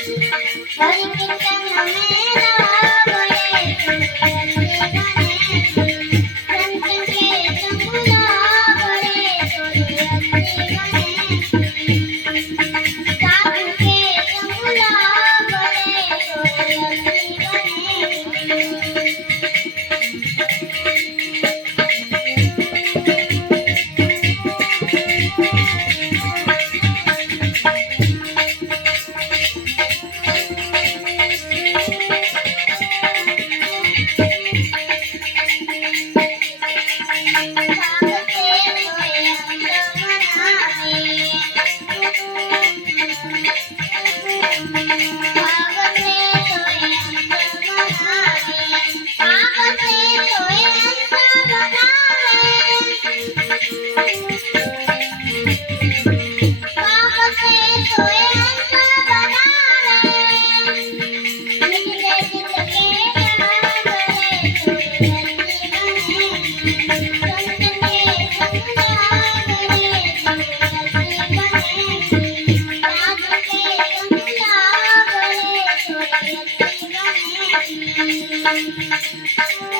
ラリニングチャンネル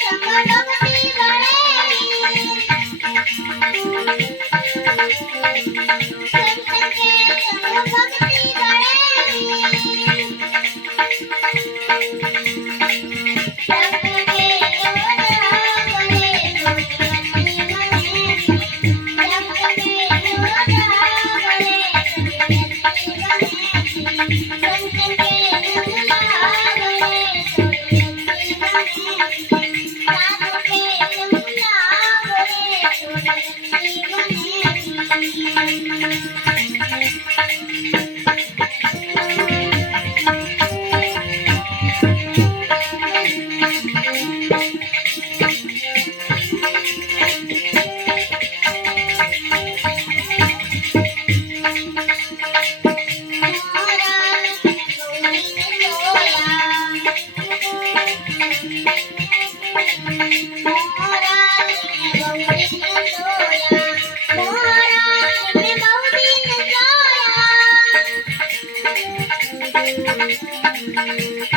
Thank you. Música